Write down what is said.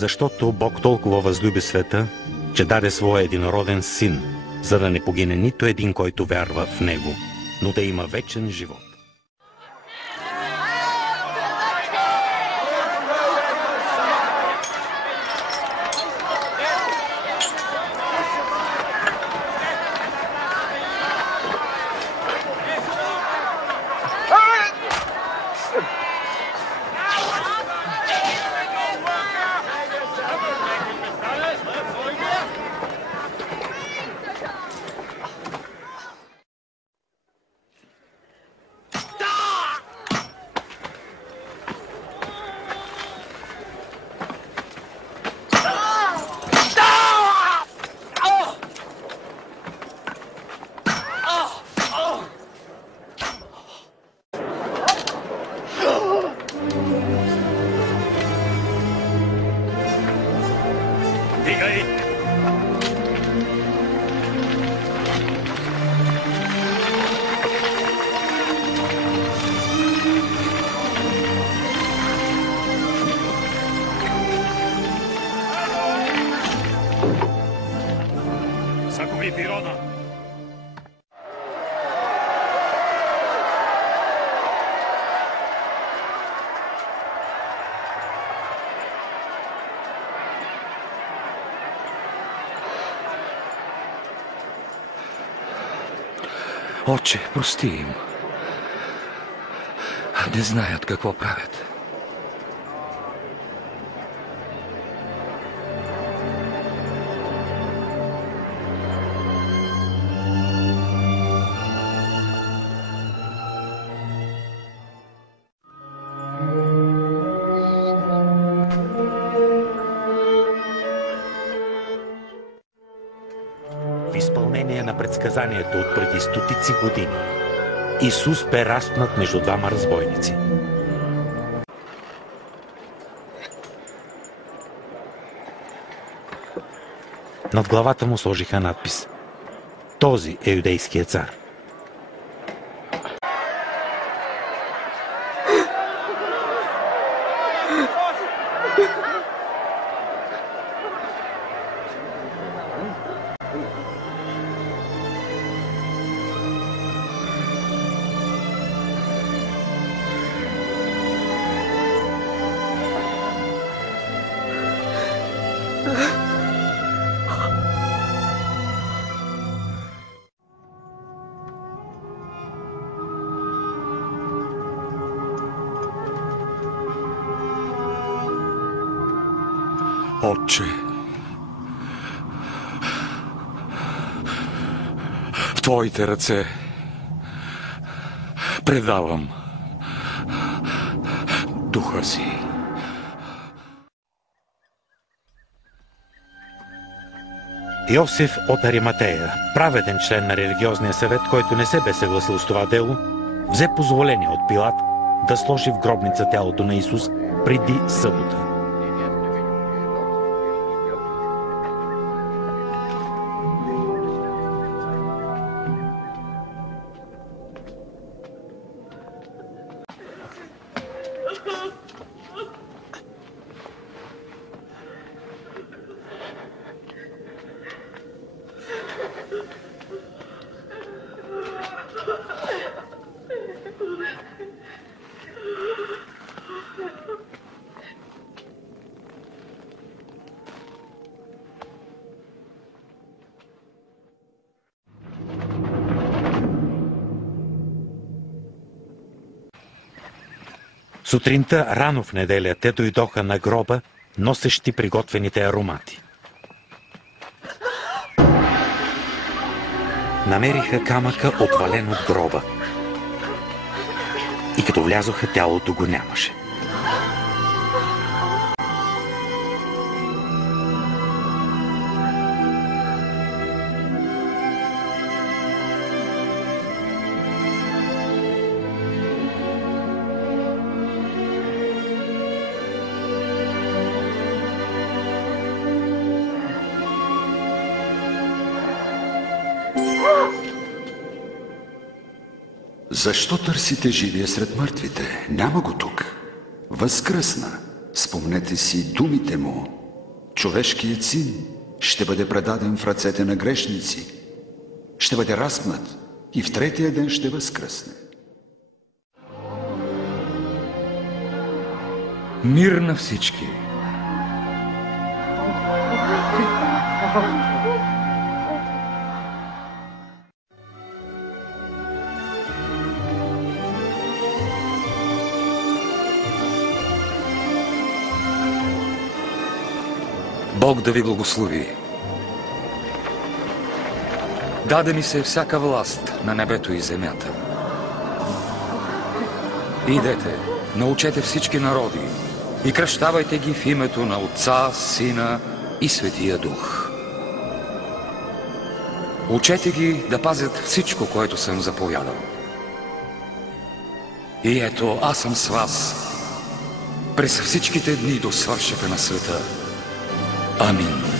Защото Бог толкова възлюби света, че даде своя единороден син, за да не погине нито един, който вярва в него, но да има вечен живот. Отче, прости им. Не знаят какво правят. В изпълнение на предсказанието от преди стотици години, Исус бе разпнат между двама разбойници. Над главата му сложиха надпис: "Този е юдейският цар". Отче, в Твоите ръце предавам духа си. Йосиф от Ариматея, праведен член на религиозния съвет, който не се бе съгласил с това дело, взе позволение от Пилат да сложи в гробница тялото на Исус преди събота. Сутринта, рано в неделя, те дойдоха на гроба, носещи приготвените аромати. Намериха камъка, отвален от гроба. И като влязоха, тялото го нямаше. Защо търсите живия сред мъртвите? Няма го тук. Възкръсна. Спомнете си думите му. Човешкият син ще бъде предаден в ръцете на грешници, ще бъде разпнат и в третия ден ще възкръсне. Мир на всички! Бог да ви благослови. Даде ми се всяка власт на небето и земята. Идете, научете всички народи и кръщавайте ги в името на Отца, Сина и Светия Дух. Учете ги да пазят всичко, което съм заповядал. И ето, аз съм с вас през всичките дни до свършека на света. Амин.